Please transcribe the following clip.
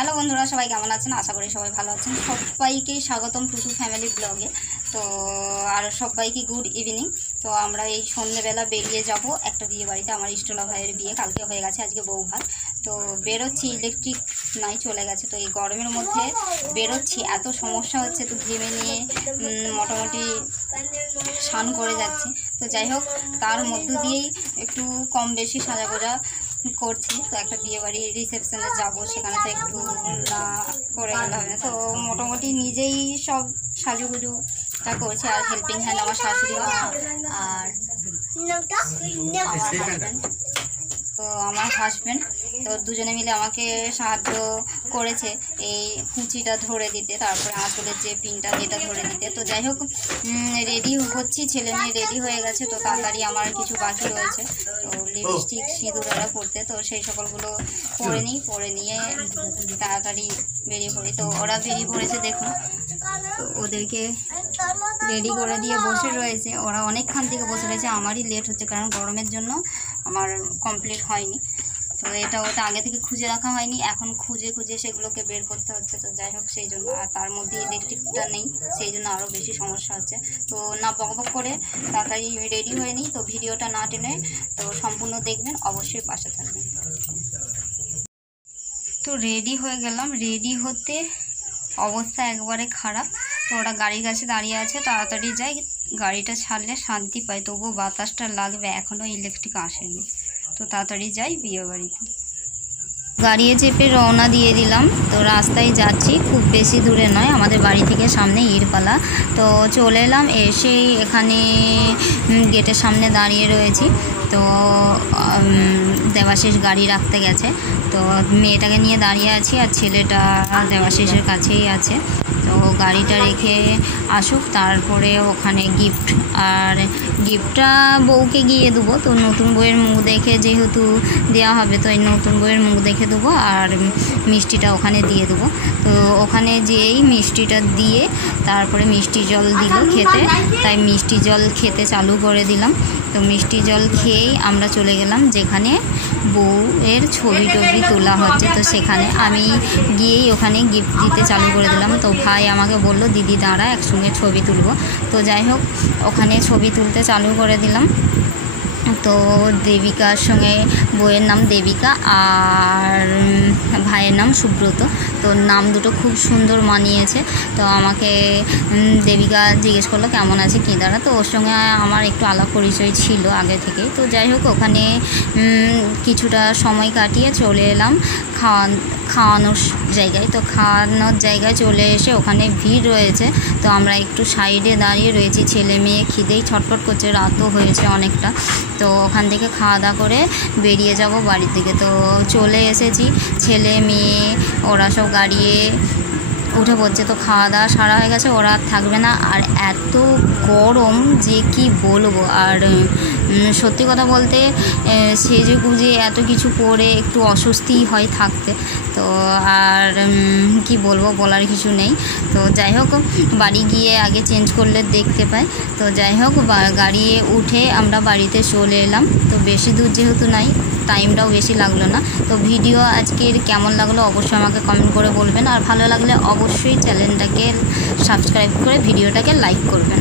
Hello বন্ধুরা, সবাই কেমন আছেন? আশা করি সবাই ভালো আছেন। সবাইকেই স্বাগতম টুটু ফ্যামিলি ব্লগে। তো আর সবাইকে গুড ইভিনিং। তো আমরা এই সন্ধ্যেবেলা বেরিয়ে যাব একটা বিয়ে বাড়িতে। আমার ইষ্টলা ভাইয়ের বিয়ে কালকে হয়ে গেছে, আজকে বউ ভাত। তো বেরোচ্ছি, ইলেকট্রিক নাই, চলে গেছে। তো এই গরমের মধ্যে বেরোচ্ছি, এত সমস্যা হচ্ছে। তো ঘেমে নিয়ে মোটামুটি স্নান করে যাচ্ছি। তো যাই হোক, তার মধ্য দিয়েই একটু কম বেশি সাজাগোজা করছি। তো একটা বিয়ে বাড়ি রিসেপশনে যাবো, সেখানে তো একটু না করে গেলে হবে না। তো মোটামুটি নিজেই সব সাজুগুজুটা করছি। আর হেল্পিং হ্যান্ড আমার শাশুড়ি মা আর তো আমার হাজব্যান্ড, তো দুজনে মিলে আমাকে সাহায্য করেছে এই কুচিটা ধরে দিতে, তারপরে আঁচলের যে পিনটা যেটা ধরে দিতে। তো যাই হোক, রেডি হচ্ছি, ছেলে মেয়ে রেডি হয়ে গেছে। তো তাড়াতাড়ি আমার কিছু বাকি রয়েছে, তো লিপস্টিক সিঁদুর করতে, তো সেই সকলগুলো পরে নিয়ে তাড়াতাড়ি বেরিয়ে পড়ি। তো ওরা বেরিয়ে পড়েছে, দেখুন। তো ওদেরকে রেডি করে দিয়ে বসে রয়েছে। ওরা অনেকক্ষণ থেকে বসে রয়েছে, আমারই লেট হচ্ছে, কারণ গরমের জন্য আমার কমপ্লিট হয়নি। তো এটা ওটা আগে থেকে খুঁজে রাখা হয়নি, এখন খুঁজে সেগুলোকে বের করতে হচ্ছে। তো যাই হোক, সেই জন্য। আর তার মধ্যে ইলেকট্রিকটা নেই, সেই জন্য আরও বেশি সমস্যা হচ্ছে। তো না বকবক করে তাড়াতাড়ি রেডি হয়ে নিই। তো ভিডিওটা না টেনে তো সম্পূর্ণ দেখবেন, অবশ্যই পাশে থাকবেন। তো রেডি হয়ে গেলাম, রেডি হতে অবস্থা একবারে খারাপ। তো ওরা গাড়ির কাছে দাঁড়িয়ে আছে, তাড়াতাড়ি যাই, গাড়িটা ছাড়লে শান্তি পাই, তবুও বাতাসটা লাগবে, এখনও ইলেকট্রিক আসেনি। তো তাড়াতাড়ি যাই বিয়ে বাড়িতে। গাড়িয়ে চেপে রওনা দিয়ে দিলাম। তো রাস্তায় যাচ্ছি, খুব বেশি দূরে নয়, আমাদের বাড়ি থেকে সামনে ইরপালা। তো চলে এলাম, এসেই এখানে গেটের সামনে দাঁড়িয়ে রয়েছি। তো দেবাশিস গাড়ি রাখতে গেছে, তো মেয়েটাকে নিয়ে দাঁড়িয়ে আছি, আর ছেলেটা দেবাশিসের কাছেই আছে। তো গাড়িটা রেখে আসুক, তারপরে ওখানে গিফট, আর গিফটটা বউকে গিয়ে দেবো। তো নতুন বউয়ের মুখ দেখে যেহেতু দেওয়া হবে, তো এই নতুন বউয়ের মুখ দেখে দেবো, আর মিষ্টিটা ওখানে দিয়ে দেবো। তো ওখানে যেয়েই মিষ্টিটা দিয়ে তারপরে মিষ্টি জল দিল খেতে, তাই মিষ্টি জল খেতে চালু করে দিলাম। তো মিষ্টি জল খেয়েই আমরা চলে গেলাম যেখানে বউয়ের ছবি টবি তোলা হচ্ছে। তো সেখানে আমি গিয়েই ওখানে গিফট দিতে চালু করে দিলাম। তো ভাই আমাকে বলল, দিদি দাঁড়া, একসঙ্গে ছবি তুলবো। তো যাই হোক, ওখানে ছবি তুলতে চালু করে দিলাম। তো দেবিকার সঙ্গে, বউয়ের নাম দেবিকা আর ভাইয়ের নাম সুব্রত। তো নাম দুটো খুব সুন্দর মানিয়েছে। তো আমাকে দেবিকা জিজ্ঞেস করলো কেমন আছে কী দাঁড়া। তো ওর সঙ্গে আমার একটু আলাপ পরিচয় ছিল আগে থেকেই। তো যাই হোক, ওখানে কিছুটা সময় কাটিয়ে চলে এলাম খাওয়ানোর জায়গায়। তো খাওয়ানোর জায়গায় চলে এসে ওখানে ভিড় রয়েছে। তো আমরা একটু সাইডে দাঁড়িয়ে রয়েছি, ছেলে মেয়ে খিদেই ছটফট করছে, রাতও হয়েছে অনেকটা। তো ওখান থেকে খাওয়া দাওয়া করে বেরিয়ে যাব বাড়ির দিকে। তো চলে এসেছি, ছেলে মেয়ে ওরা সব গাড়িয়ে উঠে পড়ছে। তো খাওয়া দাওয়া সারা হয়ে গেছে, ওরা থাকবে না। আর এত গরম যে কি বলবো। আর সত্যি কথা বলতে সেজে গুজে এত কিছু করে একটু অস্বস্তি হয় থাকতে। তো আর কি বলবো, বলার কিছু নেই। তো যাই হোক, বাড়ি গিয়ে আগে চেঞ্জ করলে দেখতে পাই। তো যাই হোক, গাড়িয়ে উঠে আমরা বাড়িতে চলে এলাম। তো বেশি দূর যেহেতু নাই, টাইমটাও বেশি লাগলো না। তো ভিডিও আজকের কেমন লাগলো অবশ্যই আমাকে কমেন্ট করে বলবেন, আর ভালো লাগলে অবশ্যই চ্যানেলটাকে সাবস্ক্রাইব করে ভিডিওটাকে লাইক করবেন।